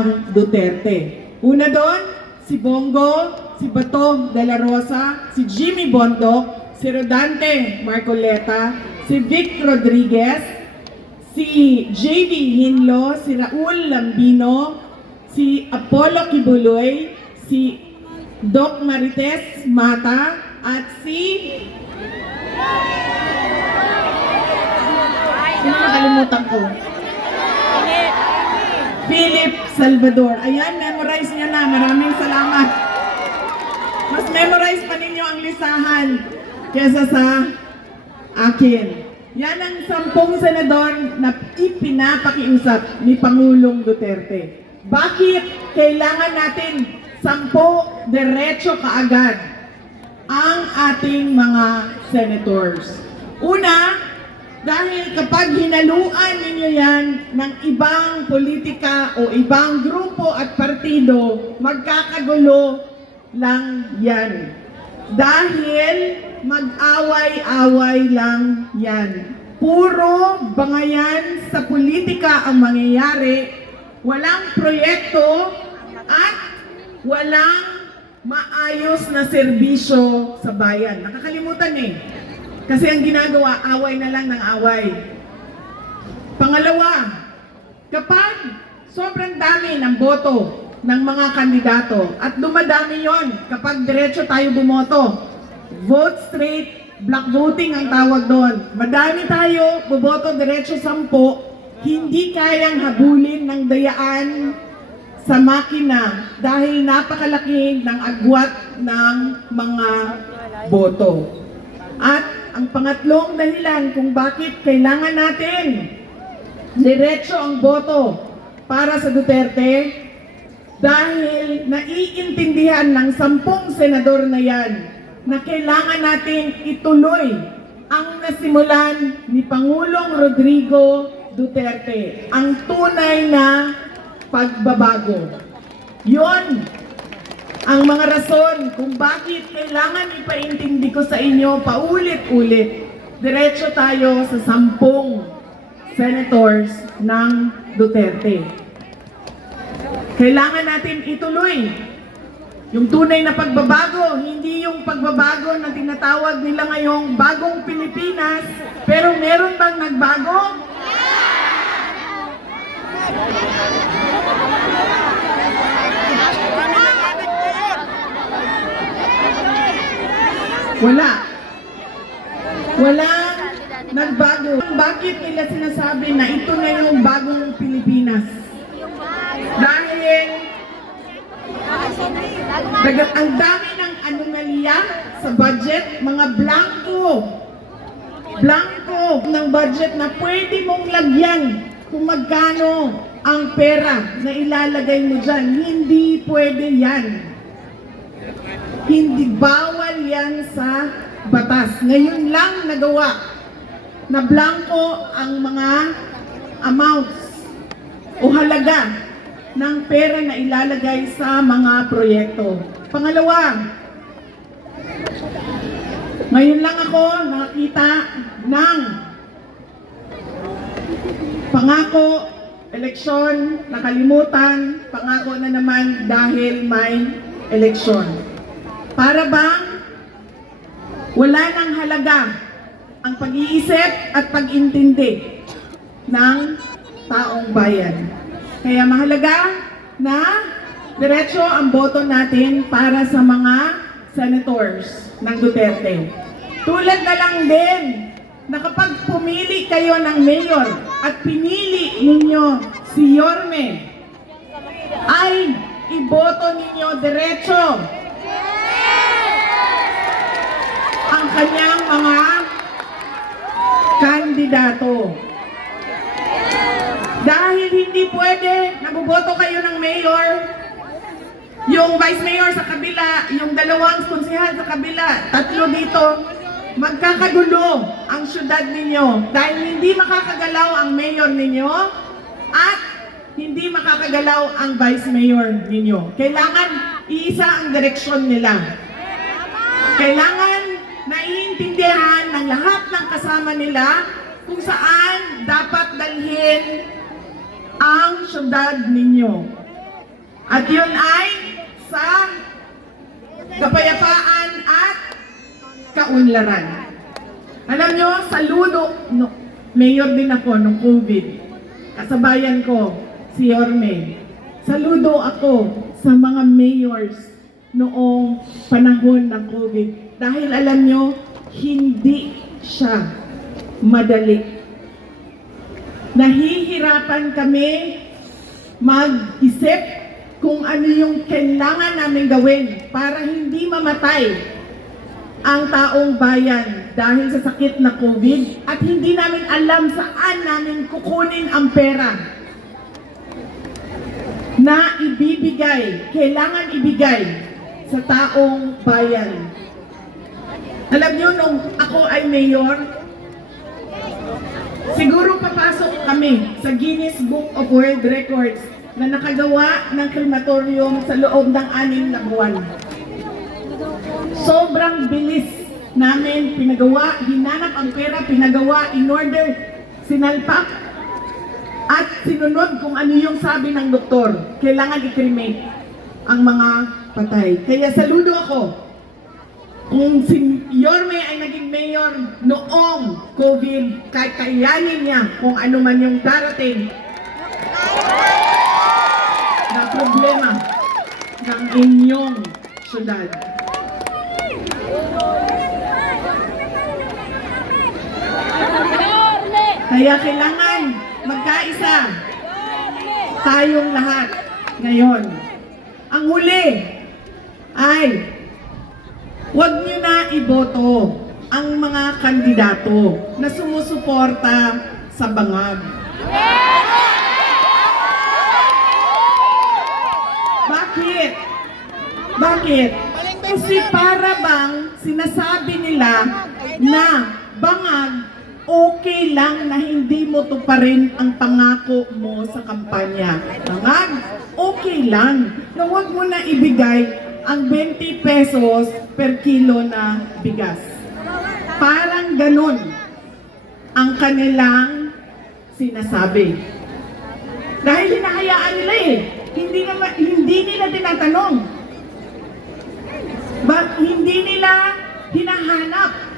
ng Duterte. Una doon, si Bongo, si Bato de la Rosa, si Jimmy Bondoc, si Rodante Marcoleta, si Vic Rodriguez, si J.V. Hinlo, si Raul Lambino, si Apollo Kibuloy, si Doc Marites Mata, at si... Sino nakalimutan ko? Philip Salvador. Ayan, memorize niya na. Maraming salamat. Mas memorize pa ninyo ang listahan kesa sa akin. Yan ang 10 senador na ipinapakiusap ni Pangulong Duterte. Bakit kailangan natin 10 diretso kaagad ang ating mga senators? Una, dahil kapag hinaluan ninyo yan ng ibang politika o ibang grupo at partido, magkakagulo lang yan. Dahil mag-away-away lang yan. Puro bangayan sa politika ang mangyayari, walang proyekto at walang maayos na serbisyo sa bayan. Nakakalimutan eh. Kasi ang ginagawa, away na lang ng away. Pangalawa, kapag sobrang dami ng boto ng mga kandidato at dumadami yon kapag diretso tayo bumoto, vote straight, block voting ang tawag doon. Madami tayo, buboto diretso 10, hindi kayang habulin ng dayaan sa makina dahil napakalaki ng agwat ng mga boto. At ang pangatlong dahilan kung bakit kailangan natin diretso ang boto para sa Duterte, dahil naiintindihan ng 10 senador na yan na kailangan natin ituloy ang nasimulan ni Pangulong Rodrigo Duterte, ang tunay na pagbabago. Yon ang mga rason kung bakit kailangan ipaintindi ko sa inyo paulit-ulit. Diretso tayo sa 10 senators ng Duterte. Kailangan natin ituloy yung tunay na pagbabago, hindi yung pagbabago na tinatawag nila ngayong bagong Pilipinas, pero meron bang nagbago? Wala. Walang nagbago. Bakit nila sinasabi na ito na yung bagong Pilipinas? Dahil ang dami ng anomalya sa budget, mga blanco ng budget na pwede mong lagyan kung magkano ang pera na ilalagay mo dyan. Hindi pwede yan. Hindi, bawal yan sa batas. Ngayon lang nagawa na blanco ang mga amounts o halaga ng pera na ilalagay sa mga proyekto. Pangalawa, ngayon lang ako nakakita ng pangako, eleksyon, nakalimutan, pangako na naman dahil may eleksyon. Para bang wala nang halaga ang pag-iisip at pag-intindi ng taong bayan. Kaya mahalaga na diretso ang boto natin para sa mga senators ng Duterte. Tulad na lang din na kapag pumili kayo ng mayor at pinili ninyo si Yorme, ay iboto ninyo diretso ang kanyang mga kandidato. Dahil hindi pwede naboboto kayo ng mayor, yung vice mayor sa kabila, yung 2 konsehal sa kabila, 3 dito, magkakagulo ang syudad ninyo dahil hindi makakagalaw ang mayor ninyo at hindi makakagalaw ang vice mayor ninyo. Kailangan iisa ang direksyon nila. Kailangan naiintindihan ng lahat ng kasama nila kung saan dapat dalhin ang syudad ninyo. At yun ay sa kapayapaan at kaunlaran. Alam nyo, saludo, no, mayor din ako nung COVID. Kasabayan ko, si Yorme. Saludo ako sa mga mayors noong panahon ng COVID. Dahil alam nyo, hindi siya madali. Nahihirapan kami mag-isip kung ano yung kailangan namin gawin para hindi mamatay ang taong bayan dahil sa sakit na COVID at hindi namin alam saan namin kukunin ang pera na ibibigay, kailangan ibigay sa taong bayan. Alam niyo, nung ako ay mayor, siguro papasok kami sa Guinness Book of World Records na nakagawa ng krematorium sa loob ng 6 na buwan. Sobrang bilis namin pinagawa, hinanap ang pera, pinagawa, in order, sinalpak, at sinunod kung ano yung sabi ng doktor. Kailangan i-cremate ang mga patay. Kaya saludo ako. Kung si Yorme ay naging mayor noong COVID, kahit kayanin niya kung ano man yung darating na problema ng inyong syudad. Kaya kailangan magkaisa tayong lahat ngayon. Ang huli ay huwag niyo na iboto ang mga kandidato na sumusuporta sa bangag. Bakit? Bakit? Kasi para bang sinasabi nila na bangag okay lang na hindi mo tuparin ang pangako mo sa kampanya. Bangag, okay lang na huwag mo na ibigay ang 20 pesos per kilo na bigas. Parang ganun ang kanilang sinasabi. Dahil hinahayaan nila eh. Hindi nila tinatanong. Hindi nila hinahanap.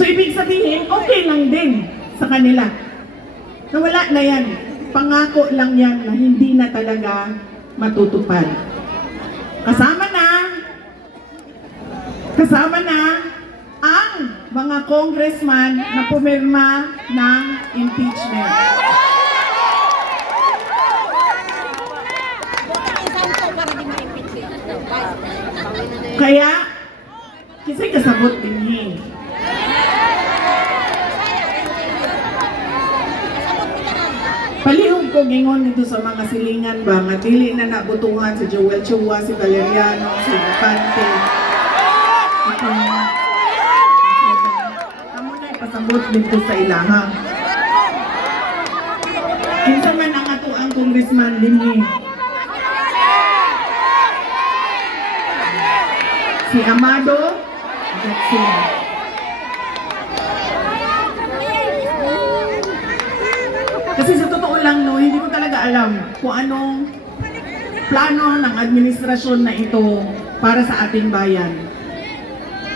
So ibig sabihin, okay lang din sa kanila. Na wala na yan. Pangako lang yan na hindi na talaga matutupad. Kasama na ang mga congressman na pumirma ng impeachment. Kaya, kasi kasabot din niya. Palihog ko gingon nito sa mga silingan ba, nga dili na nabutuhan si Joel Chua, si Valeriano, si Infante. Amo na ipasabot dito sa ilaha. Kinsa man ang ato ang congressman din ni. Si Amado, Jackson. Kasi sa totoo lang, no, hindi ko talaga alam kung anong plano ng administrasyon na ito para sa ating bayan.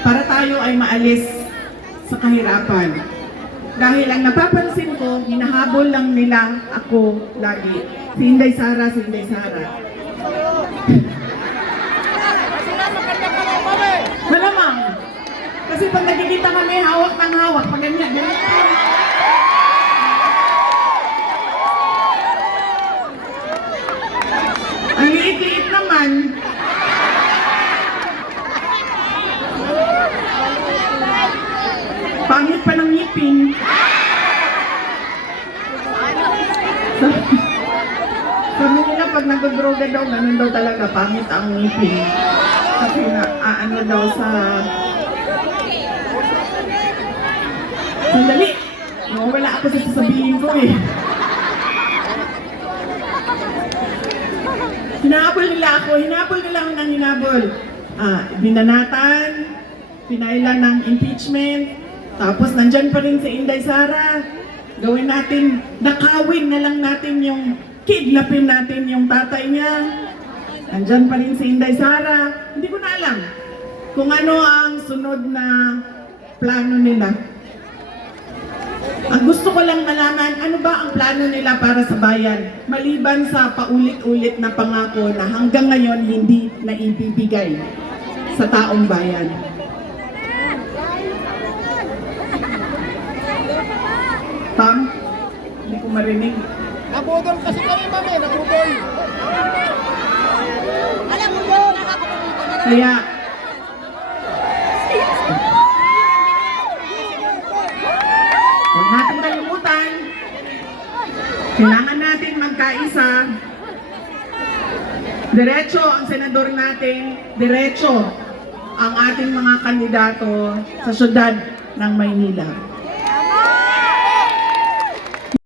Para tayo ay maalis sa kahirapan. Dahil ang napapansin ko, hinahabol lang nila ako lagi. Si Inday Sara. Malamang. Kasi pag nagkikita kami, hawak ng hawak. Pag ganyan. Ang liit-liit naman. Pangit pa ng ngipin. Sabi nila pag nag-droga daw, ganun daw talaga, pangit ang ngipin. Kasi ano daw sa... Sandali! Wala ako sa sasabihin ko eh. Hinabol nila ako ng hinabol. Binanatan, pinailan ng impeachment, tapos nandyan pa rin si Inday Sara. Gawin natin, nakawin na lang natin yung kidnapin natin yung tatay niya. Nandyan pa rin si Inday Sara. Hindi ko na alam kung ano ang sunod na plano nila. Ang gusto ko lang malaman, ano ba ang plano nila para sa bayan? Maliban sa paulit-ulit na pangako na hanggang ngayon hindi naibibigay sa taong bayan. Pam? Hindi ko marinig. Nabudol kasi kami, mami. Nabudol. Alam mo po, Kaya, huwag natin kalimutan, kailangan natin magkaisa. Diretso ang senador natin, diretso ang ating mga kandidato sa syudad ng Maynila.